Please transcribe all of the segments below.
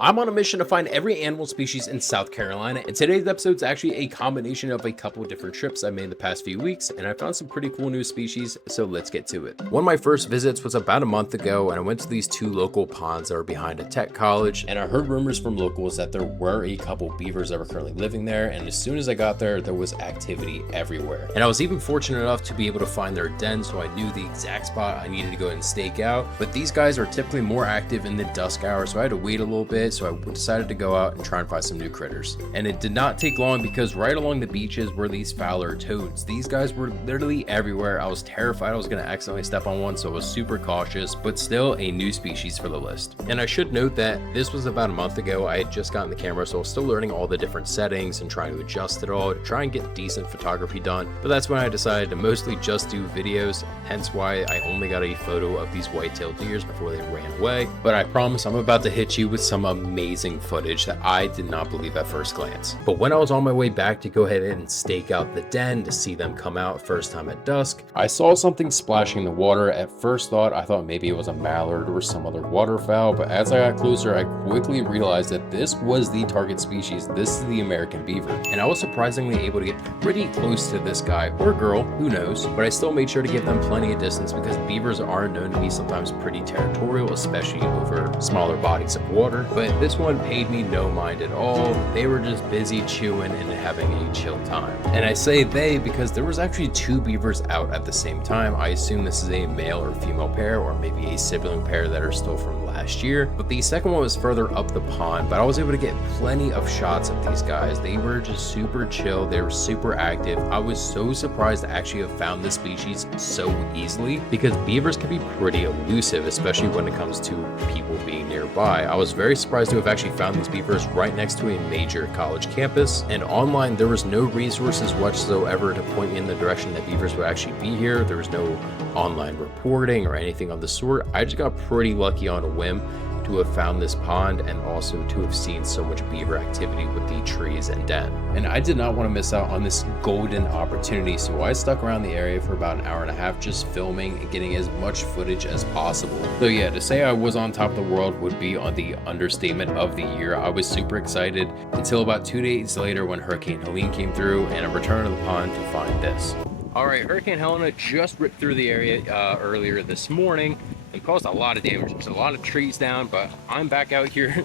I'm on a mission to find every animal species in South Carolina, and today's episode is actually a combination of a couple of different trips I made the past few weeks, and I found some pretty cool new species, so let's get to it. One of my first visits was about a month ago, and I went to these two local ponds that were behind a tech college, and I heard rumors from locals that there were a couple beavers that were currently living there, and as soon as I got there was activity everywhere. And I was even fortunate enough to be able to find their den, so I knew the exact spot I needed to go ahead and stake out, but these guys are typically more active in the dusk hour, so I had to wait a little bit. So I decided to go out and try and find some new critters. And it did not take long because right along the beaches were these fowler toads. These guys were literally everywhere. I was terrified I was going to accidentally step on one, so I was super cautious, but still a new species for the list. And I should note that this was about a month ago. I had just gotten the camera, so I was still learning all the different settings and trying to adjust it all to try and get decent photography done. But that's when I decided to mostly just do videos, hence why I only got a photo of these white-tailed deers before they ran away. But I promise I'm about to hit you with some amazing footage that I did not believe at first glance. But when I was on my way back to go ahead and stake out the den to see them come out first time at dusk, I saw something splashing in the water. At first I thought maybe it was a mallard or some other waterfowl, but as I got closer, I quickly realized that this was the target species. This is the American beaver. And I was surprisingly able to get pretty close to this guy or girl, who knows, but I still made sure to give them plenty of distance because beavers are known to be sometimes pretty territorial, especially over smaller bodies of water. But this one paid me no mind at all. They were just busy chewing and having a chill time. And I say they because there was actually two beavers out at the same time. I assume this is a male or female pair, or maybe a sibling pair that are still from last year. But the second one was further up the pond, but I was able to get plenty of shots of these guys. They were just super chill. They were super active. I was so surprised to actually have found this species so easily because beavers can be pretty elusive, especially when it comes to people being nearby. I was very surprised to have actually found these beavers right next to a major college campus, and online there was no resources whatsoever to point me in the direction that beavers would actually be here. There was no online reporting or anything of the sort. I just got pretty lucky on a whim to have found this pond and also to have seen so much beaver activity with the trees and den. And I did not want to miss out on this golden opportunity, so I stuck around the area for about an hour and a half just filming and getting as much footage as possible. So yeah, to say I was on top of the world would be on the understatement of the year. I was super excited until about 2 days later when Hurricane Helene came through and I returned to the pond to find this. All right, Hurricane Helene just ripped through the area earlier this morning and caused a lot of damage. There's a lot of trees down, but I'm back out here.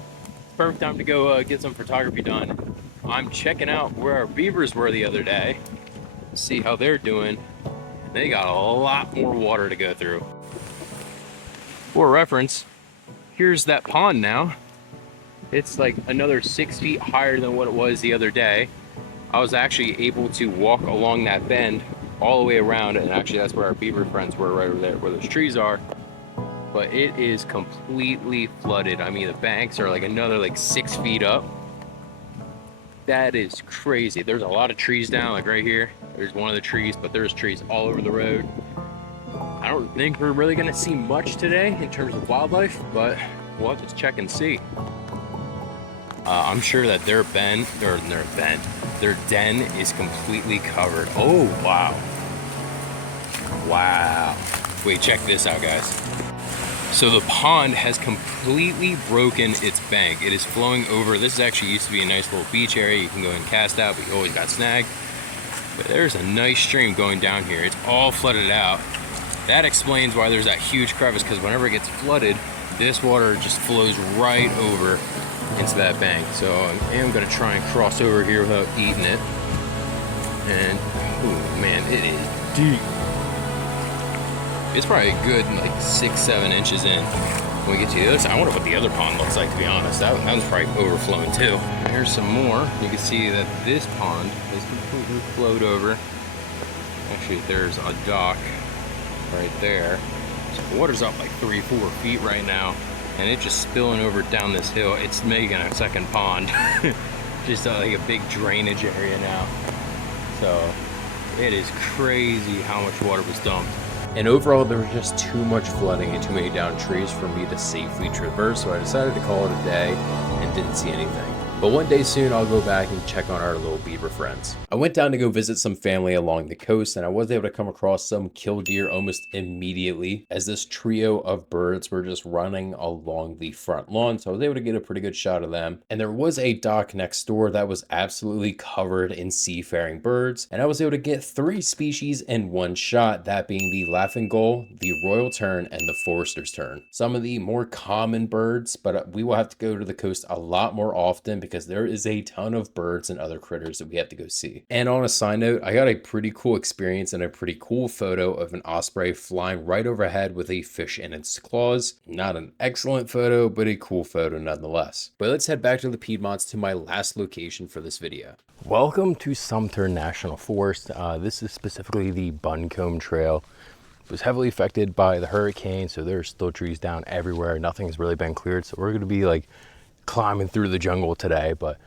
Perfect time to go get some photography done. I'm checking out where our beavers were the other day, see how they're doing. They got a lot more water to go through. For reference, here's that pond now. It's like another 6 feet higher than what it was the other day. I was actually able to walk along that bend all the way around, and actually that's where our beaver friends were, right over there where those trees are. But it is completely flooded. I mean, the banks are like another 6 feet up. That is crazy. There's a lot of trees down, like right here. There's one of the trees, but there's trees all over the road. I don't think we're really gonna see much today in terms of wildlife, but we'll have to check and see. I'm sure that their den is completely covered. Oh, wow. Wow. Wait, check this out, guys. So the pond has completely broken its bank. It is flowing over. This actually used to be a nice little beach area. You can go and cast out, but you always got snagged. But there's a nice stream going down here. It's all flooded out. That explains why there's that huge crevice, because whenever it gets flooded, this water just flows right over into that bank. So I am gonna try and cross over here without eating it. And, oh man, it is deep. It's probably a good 6-7 inches in. When we get to the other side, I wonder what the other pond looks like, to be honest. That one's probably overflowing too. Here's some more. You can see that this pond is completely flowed over. Actually, there's a dock right there. So the water's up 3-4 feet right now, and it's just spilling over down this hill. It's making a second pond. Just like a big drainage area now. So it is crazy how much water was dumped. And overall, there was just too much flooding and too many downed trees for me to safely traverse, so I decided to call it a day and didn't see anything. But one day soon, I'll go back and check on our little beaver friends. I went down to go visit some family along the coast, and I was able to come across some killdeer almost immediately as this trio of birds were just running along the front lawn. So I was able to get a pretty good shot of them. And there was a dock next door that was absolutely covered in seafaring birds. And I was able to get 3 species in one shot, that being the laughing gull, the royal tern, and the forester's tern. Some of the more common birds, but we will have to go to the coast a lot more often because there is a ton of birds and other critters that we have to go see. And on a side note, I got a pretty cool experience and a pretty cool photo of an osprey flying right overhead with a fish in its claws. Not an excellent photo, but a cool photo nonetheless. But let's head back to the Piedmonts, to my last location for this video. Welcome to Sumter National Forest. This is specifically the Buncombe Trail. It was heavily affected by the hurricane, so there's still trees down everywhere. Nothing's really been cleared, so we're going to be like climbing through the jungle today. But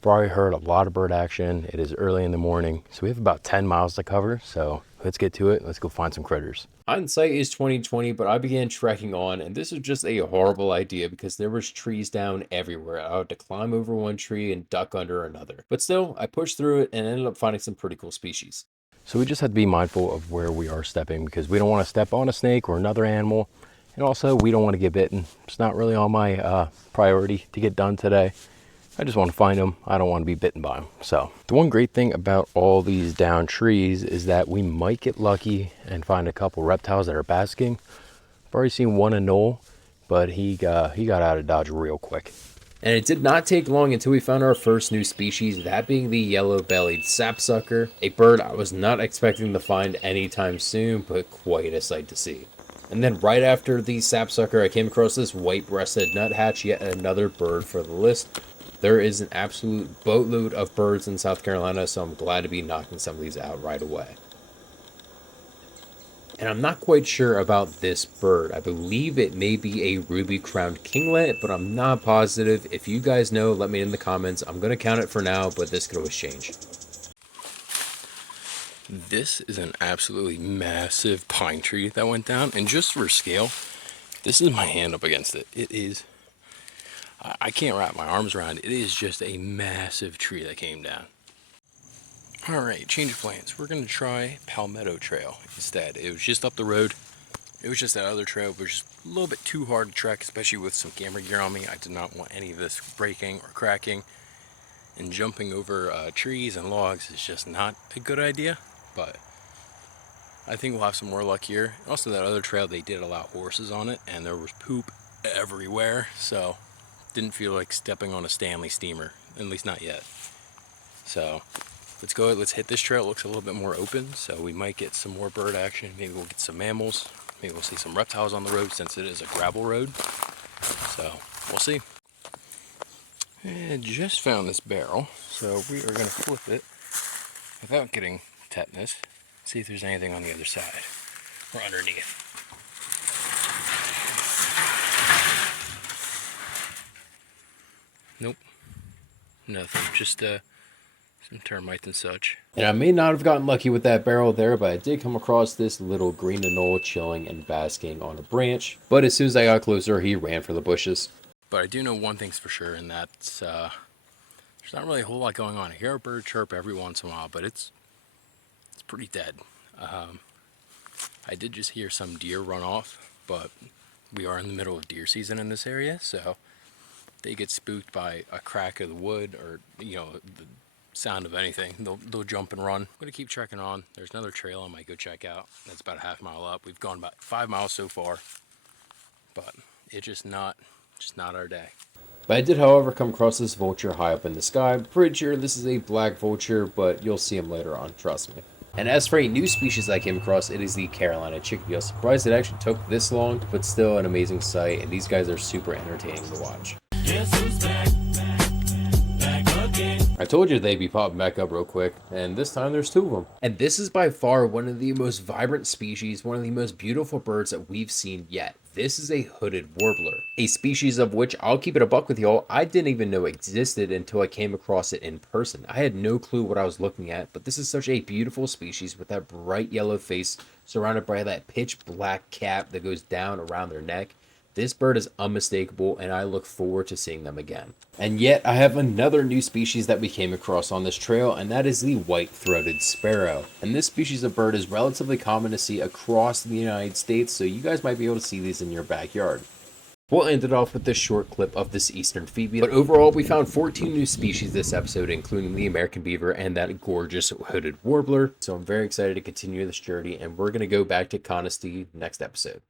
I've already heard a lot of bird action. It is early in the morning, so we have about 10 miles to cover. So let's get to it. Let's go find some critters. Hindsight is 2020, but I began trekking on, and this was just a horrible idea because there was trees down everywhere. I had to climb over one tree and duck under another. But still, I pushed through it and ended up finding some pretty cool species. So we just have to be mindful of where we are stepping because we don't want to step on a snake or another animal. And also, we don't want to get bitten. It's not really on my priority to get done today. I just want to find them. I don't want to be bitten by them. So the one great thing about all these down trees is that we might get lucky and find a couple reptiles that are basking. I've already seen one anole, but he got out of Dodge real quick. And it did not take long until we found our first new species, that being the yellow-bellied sapsucker, a bird I was not expecting to find anytime soon, but quite a sight to see. And then right after the sapsucker, I came across this white-breasted nuthatch, yet another bird for the list. There is an absolute boatload of birds in South Carolina, so I'm glad to be knocking some of these out right away. And I'm not quite sure about this bird. I believe it may be a ruby-crowned kinglet, but I'm not positive. If you guys know, let me in the comments. I'm going to count it for now, but this could always change. This is an absolutely massive pine tree that went down, and just for scale, this is my hand up against it. It is, I can't wrap my arms around it. It is just a massive tree that came down. Alright, change of plans. We're going to try Palmetto Trail instead. It was just up the road. It was just that other trail, but just a little bit too hard to trek, especially with some camera gear on me. I did not want any of this breaking or cracking. And jumping over trees and logs is just not a good idea. But I think we'll have some more luck here. Also, that other trail, they did allow horses on it, and there was poop everywhere. So, didn't feel like stepping on a Stanley steamer, at least not yet. So, let's go, let's hit this trail. It looks a little bit more open, so we might get some more bird action. Maybe we'll get some mammals. Maybe we'll see some reptiles on the road since it is a gravel road. So, we'll see. And just found this barrel, so we are going to flip it without getting tetanus. See if there's anything on the other side or underneath. Nope, nothing. Just some termites and such. And I may not have gotten lucky with that barrel there, but I did come across this little green anole chilling and basking on a branch. But as soon as I got closer, he ran for the bushes. But I do know one thing's for sure, and that's there's not really a whole lot going on. I hear a bird chirp every once in a while, but it's pretty dead. I did just hear some deer run off, but we are in the middle of deer season in this area, so they get spooked by a crack of the wood or, you know, the sound of anything. They'll jump and run. I'm going to keep trekking on. There's another trail I might go check out. That's about a half mile up. We've gone about 5 miles so far, but it's just not our day. But I did, however, come across this vulture high up in the sky. I'm pretty sure this is a black vulture, but you'll see him later on, trust me. And as for a new species I came across, it is the Carolina chickadee. I was surprised it actually took this long, but still an amazing sight, and these guys are super entertaining to watch. Guess who's back again. I told you they'd be popping back up real quick, and this time there's 2 of them. And this is by far one of the most vibrant species, one of the most beautiful birds that we've seen yet. This is a hooded warbler, a species of which, I'll keep it a buck with y'all, I didn't even know existed until I came across it in person. I had no clue what I was looking at, but this is such a beautiful species with that bright yellow face surrounded by that pitch black cap that goes down around their neck. This bird is unmistakable, and I look forward to seeing them again. And yet, I have another new species that we came across on this trail, and that is the white-throated sparrow. And this species of bird is relatively common to see across the United States, so you guys might be able to see these in your backyard. We'll end it off with this short clip of this eastern phoebe, but overall we found 14 new species this episode, including the American beaver and that gorgeous hooded warbler. So I'm very excited to continue this journey, and we're going to go back to Conisty next episode.